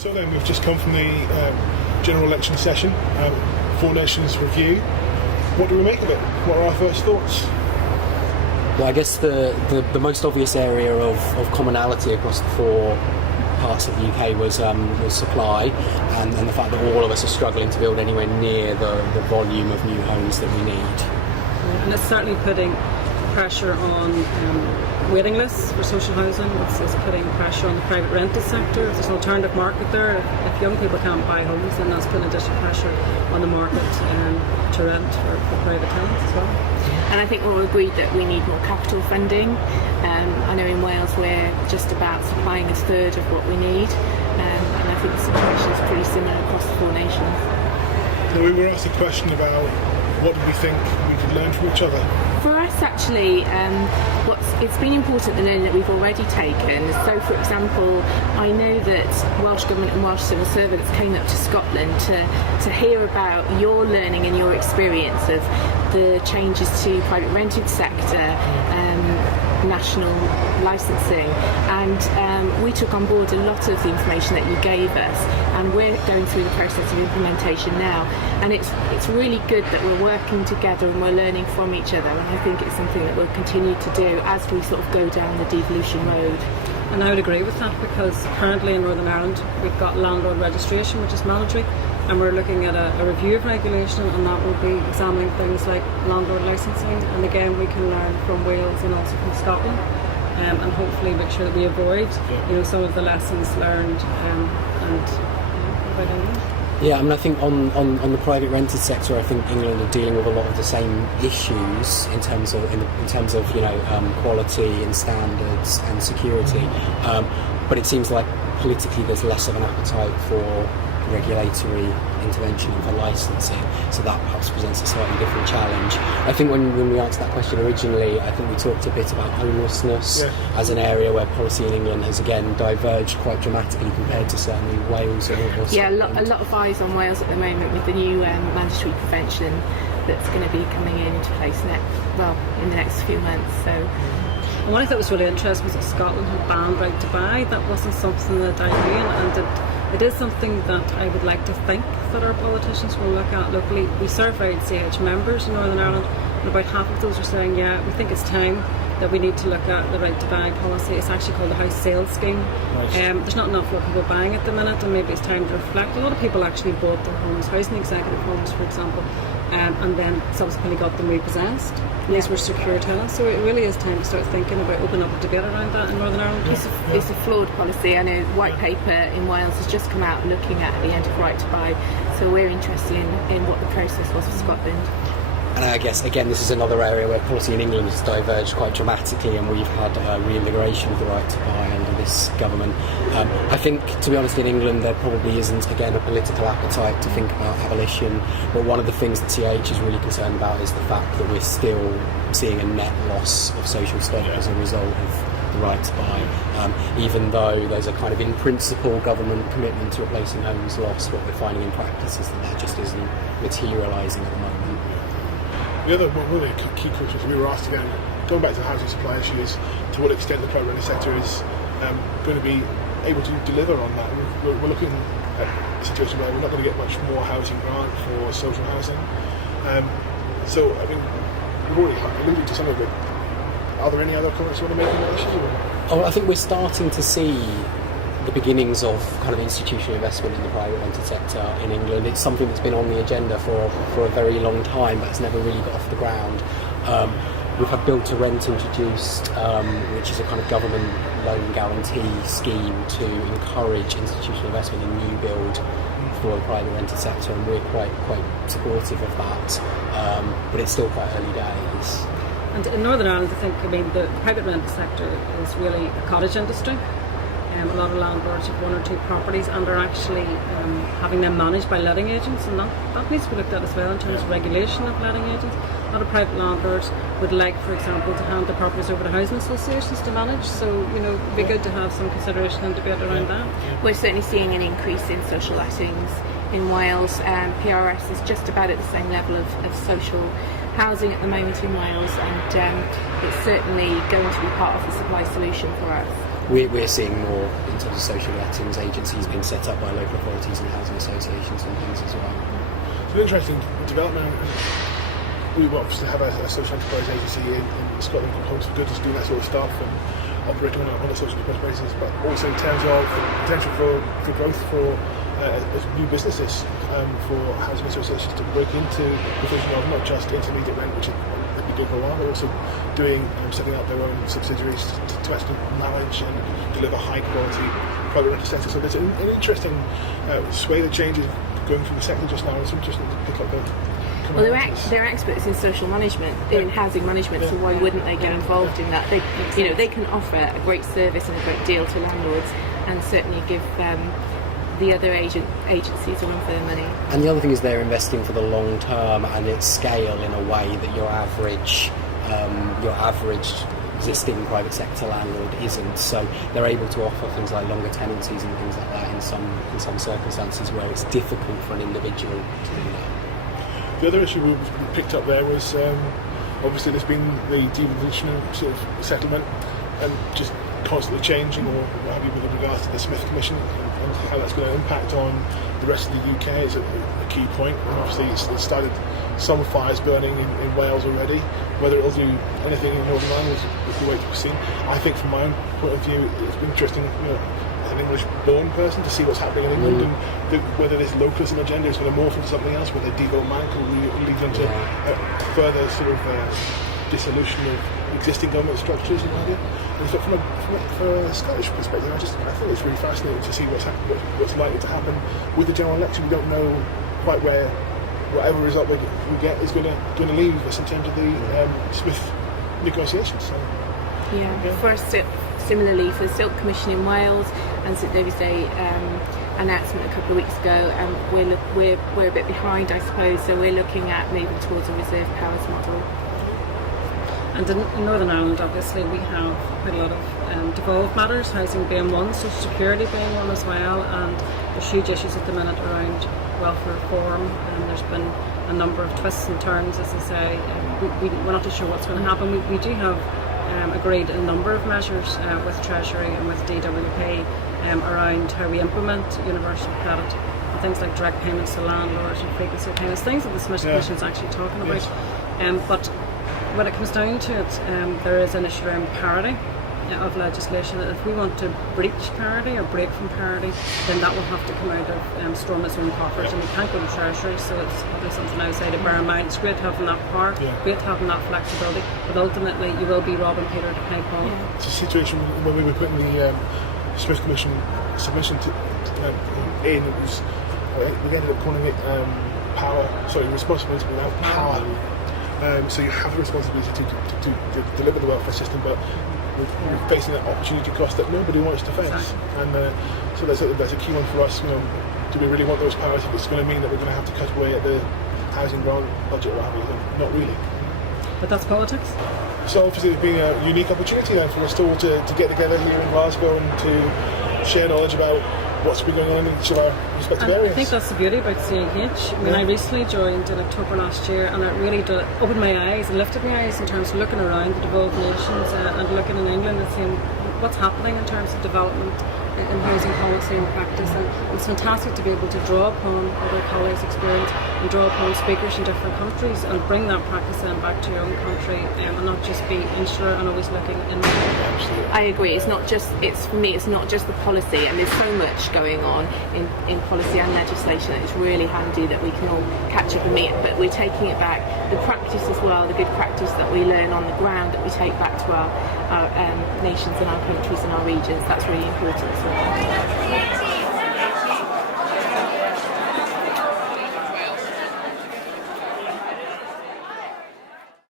So then we've just come from the general election session, Four Nations review. What do we make of it? What are our first thoughts? Well, I guess the most obvious area of commonality across the four parts of the UK was supply, and the fact that all of us are struggling to build anywhere near the volume of new homes that we need. And it's certainly putting pressure on waiting lists for social housing. It's putting pressure on the private rented sector. If there's an alternative market there, if young people can't buy homes, then that's putting additional pressure on the market to rent for private tenants as well. And I think we're all agreed that we need more capital funding. I know in Wales we're just about supplying a third of what we need, and I think the situation is pretty similar across the Four Nations. So we were asked a question about what did we think we could learn from each other. For us, actually, it's been important the learning that we've already taken. So, for example, I know that Welsh Government and Welsh civil servants came up to Scotland to hear about your learning and your experience of the changes to private rented sector, national licensing, and we took on board a lot of the information that you gave us, and we're going through the process of implementation now, and it's really good that we're working together and we're learning from each other, and I think it's something that we'll continue to do as we sort of go down the devolution road. And I would agree with that, because currently in Northern Ireland we've got landlord registration, which is mandatory, and we're looking at a review of regulation, and that will be examining things like landlord licensing, and again we can learn from Wales and also from Scotland, and hopefully make sure that we avoid some of the lessons learned about England. Yeah, I mean, I think on the private rented sector, I think England are dealing with a lot of the same issues in terms of quality and standards and security, but it seems like politically there's less of an appetite for regulatory intervention and for licensing, so that perhaps presents a slightly different challenge. I think when we answered that question originally, I think we talked a bit about homelessness as an area where policy in England has again diverged quite dramatically compared to certainly Wales or Scotland. A lot of eyes on Wales at the moment with the new mandatory prevention that's going to be coming into place in the next few months. So. And what I thought was really interesting was that Scotland had banned right to buy. That wasn't something that I knew, and it is something that I would like to think that our politicians will look at locally. We surveyed CIH members in Northern Ireland, and about half of those are saying, we think it's time that we need to look at the right to buy policy. It's actually called the house sales scheme. Right. There's not enough people buying at the minute, and maybe it's time to reflect. A lot of people actually bought their homes, housing executive homes for example, and then subsequently got them repossessed. These were secure tenants, so it really is time to start thinking about opening up a debate around that in Northern Ireland. It's a flawed policy. I know White Paper in Wales has just come out looking at the end of right to buy, so we're interested in what the process was for Scotland. And I guess, again, this is another area where policy in England has diverged quite dramatically, and we've had reinvigoration of the right to buy under this government. I think, to be honest, in England there probably isn't, again, a political appetite to think about abolition, but one of the things that CIH is really concerned about is the fact that we're still seeing a net loss of social stock as a result of the right to buy. Even though there's a kind of in principle government commitment to replacing homes lost, what we're finding in practice is that just isn't materialising at the moment. The other one of the key questions we were asked again, going back to the housing supply issues, to what extent the private rented sector is going to be able to deliver on that. We're looking at a situation where we're not going to get much more housing grant for social housing. So, I mean, we've already alluded to some of it. Are there any other comments you want to make on that issue? Oh, I think we're starting to see the beginnings of kind of institutional investment in the private rented sector in England. It's something that's been on the agenda for a very long time, but it's never really got off the ground. We've had Build to Rent introduced, which is a kind of government loan guarantee scheme to encourage institutional investment in new build for the private rented sector, and we're quite supportive of that, but it's still quite early days. And in Northern Ireland, the private rented sector is really a cottage industry. A lot of landlords have one or two properties and are actually having them managed by letting agents, and that needs to be looked at as well in terms of regulation of letting agents. A lot of private landlords would like, for example, to hand the properties over to housing associations to manage, so it'd be good to have some consideration and debate around that. We're certainly seeing an increase in social lettings in Wales. PRS is just about at the same level of social housing at the moment in Wales, and it's certainly going to be part of the supply solution for us. We're seeing more in terms of social lettings agencies being set up by local authorities and housing associations and things as well. It's an interesting development. We obviously have a social enterprise agency in Scotland called Homes for Good, that's doing that sort of stuff and operating on a social enterprise basis, but also in terms of the potential for growth for as new businesses for housing associations to break into the vision of not just intermediate rent, which they've been doing for a while, but also doing setting up their own subsidiaries to actually manage and deliver high quality private rental sector. So there's an interesting sway that changes going through the sector just now. It's interesting to pick up the. Well, they're experts in social management, in housing management, so why wouldn't they get involved in that? They can offer a great service and a great deal to landlords, and certainly give the other agencies a run for their money. And the other thing is they're investing for the long term and at scale in a way that your average existing private sector landlord isn't. So they're able to offer things like longer tenancies and things like that in some circumstances where it's difficult for an individual to do that. The other issue we picked up there was obviously there's been the devolutionary sort of settlement and just constantly changing, or what have you, with regards to the Smith Commission and how that's going to impact on the rest of the UK is a key point. And obviously it's started some fires burning in Wales already. Whether it'll do anything in Northern Ireland is the way to be seen. I think from my own point of view, it's been interesting, as an English-born person, to see what's happening in England and whether this localism agenda is going to morph into something else, whether devote man can lead into further sort of dissolution of existing government structures and idea. And so from a Scottish perspective, I think it's really fascinating to see what's likely to happen with the general election. We don't know quite where whatever result we get is going to leave us in terms of the Smith negotiations. So, for us, similarly for the Silk Commission in Wales and St David's Day announcement a couple of weeks ago, we're a bit behind, I suppose. So we're looking at moving towards a reserve powers model. And in Northern Ireland, obviously, we have quite a lot of devolved matters, housing being one, social security being one as well, and there's huge issues at the minute around welfare reform, and there's been a number of twists and turns, as I say. We're not too sure what's going to happen. We do have agreed a number of measures with Treasury and with DWP around how we implement universal credit, and things like direct payments to landlords and frequency payments, things that the Smith Commission is actually talking about. But when it comes down to it, there is an issue around parity of legislation. That if we want to breach parity or break from parity, then that will have to come out of storm its own coffers, and we can't go to Treasury, so it's probably something I say to bear in mind. It's great having that power, great having that flexibility, but ultimately you will be robbing Peter to pay Paul. It's a situation when we were putting the Smith Commission submission in, it was, we ended up calling it responsibility without power. So you have the responsibility to deliver the welfare system, but we're facing that opportunity cost that nobody wants to face. And so that's a key one for us. Do we really want those powers if it's going to mean that we're going to have to cut away at the housing grant budget or whatever? Not really. But that's politics. So obviously it's been a unique opportunity then for us all to get together here in Glasgow and to share knowledge about what's been going on in each of our respective areas. I think that's the beauty about CIH. I mean, I recently joined in October last year, and it really opened my eyes and lifted my eyes in terms of looking around the devolved nations and looking in England and seeing what's happening in terms of development in housing policy and practice. And it's fantastic to be able to draw upon other colleagues' experience and draw upon speakers in different countries and bring that practice then back to your own country, and not just be insular and always looking inward. I agree. It's not just the policy, and there's so much going on in policy and legislation that it's really handy that we can all catch up and meet, but we're taking it back, the practice as well, the good practice that we learn on the ground that we take back to our nations and our countries and our regions. That's really important as well.